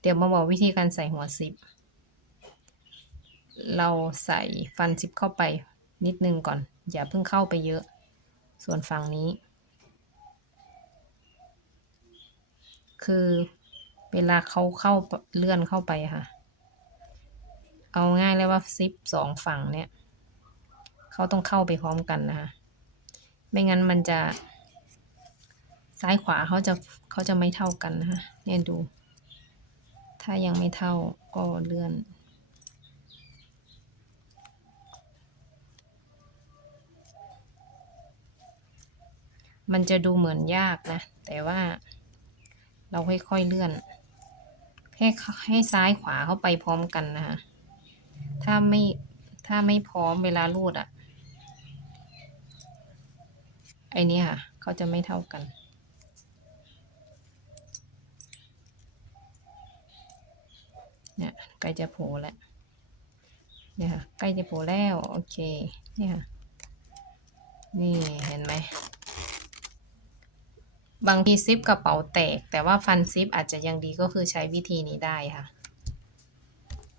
เดี๋ยวมาบอกวิธีการใส่หัวซิป เราใส่ฟันซิปเข้าไปนิดนึงก่อน อย่าเพิ่งเข้าไปเยอะ ส่วนฝั่งนี้ คือเวลาเขาเข้าเลื่อนเข้าไปค่ะ เอาง่ายเลยว่าซิปสองฝั่งเนี่ย เขาต้องเข้าไปพร้อมกันนะคะ ไม่งั้นมันจะซ้ายขวาเขาจะเขาจะไม่เท่ากันนะคะเนี่ยดู ถ้ายังไม่เท่าก็เลื่อน มันจะดูเหมือนยากนะ แต่ว่าเราค่อยๆเลื่อน แค่ให้ซ้ายขวาเข้าไปพร้อมกันนะคะ ถ้าไม่ถ้าไม่พร้อมเวลารูดอะไอนี้ค่ะ เขาจะไม่เท่ากัน เนี่ยใกล้จะโผล่แล้วเนี่ยค่ะใกล้จะโผล่แล้วโอเคเนี่ยค่ะนี่เห็นไหมบางทีซิปกระเป๋าแตก แต่ว่าฟันซิปอาจจะยังดีก็คือใช้วิธีนี้ได้ค่ะ